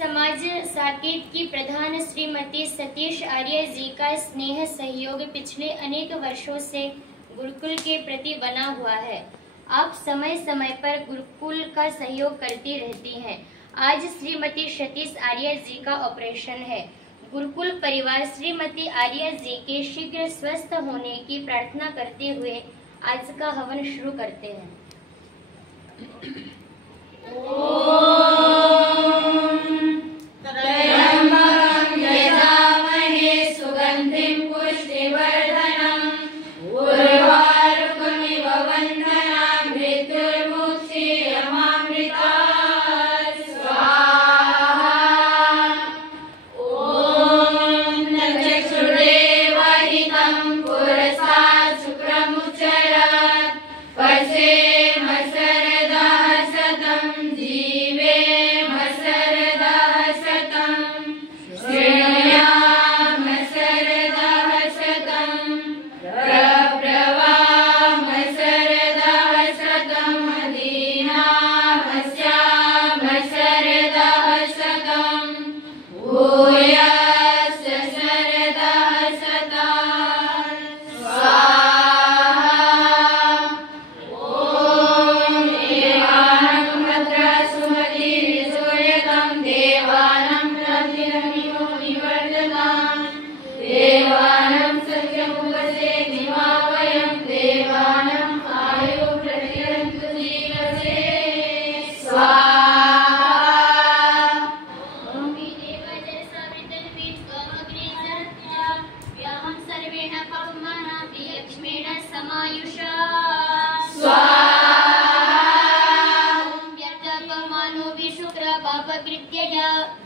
समाज साकेत की प्रधान श्रीमती सतीश आर्य जी का स्नेह सहयोग पिछले अनेक वर्षों से गुरुकुल के प्रति बना हुआ है। आप समय समय पर गुरुकुल का सहयोग करती रहती हैं। आज श्रीमती सतीश आर्य जी का ऑपरेशन है। गुरुकुल परिवार श्रीमती आर्य जी के शीघ्र स्वस्थ होने की प्रार्थना करते हुए आज का हवन शुरू करते हैं।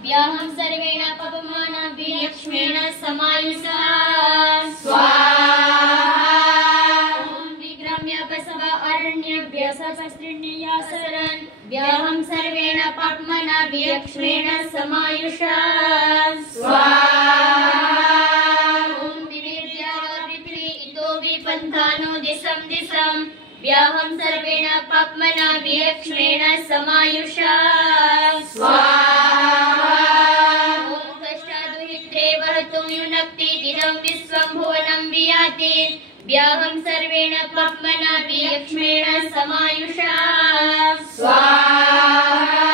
व्याहं सर्वेण पवमानाभिर्यक्ष्मेण समायुषा स्वाहा। ॐ विक्रम्यपसव अरण्यभ्यसपस्त्रिण्ययासरन् व्याहं सर्वेण पवमानाभिर्यक्ष्मेण समायुषा स्वाहा। ॐ विवेद्यावृत्रि इतो विपन्थानो दिशं दिशं व्याहं सर्वेण पवमानाभिर्यक्ष्मेण समायुषा स्वाहा। व्याहं सर्वेण पवमानाभिर्यक्ष्मेण समायुषा स्वाहा।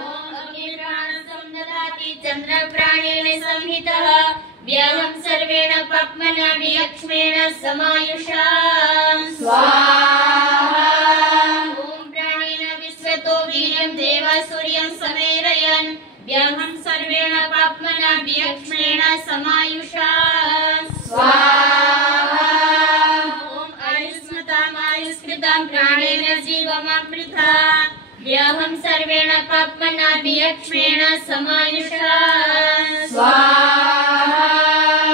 ॐ अग्निप्राणं ददाति चन्द्रप्राणेन संहितः व्याहं सर्वेण पवमानाभिर्यक्ष्मेण समायुषा स्वाहा। ॐ प्राणेन विश्वतो वीर्यं देवसूर्यं समेरयन् व्याहं सर्वेण पवमानाभिर्यक्ष्मेण समायुषा स्वाहा। प्राणेन जीवममृता व्याहं सर्वेण पवमानाभिर्यक्ष्मेण समायुषा स्वाहा।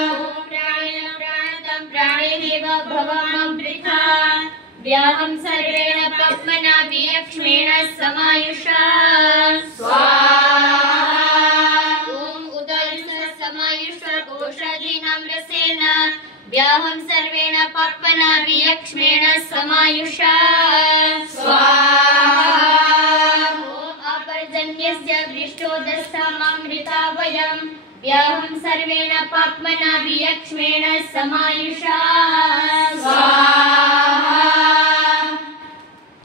ॐ प्राणेन प्राणदं प्राणेनेव भवममृता व्याहं सर्वेण पवमानाभिर्यक्ष्मेण समायुषा स्वाहा। ॐ उदयस्य समायुषा कोषाधीनां रसेन व्याहं सर्वेण पवमानाभिर्यक्ष्मेण समायुषा स्वाहा। ॐ अपर्जन्यस्य वृष्टोदस्थममृता वयं व्याहं सर्वेण पवमानाभिर्यक्ष्मेण समायुषा स्वाहा।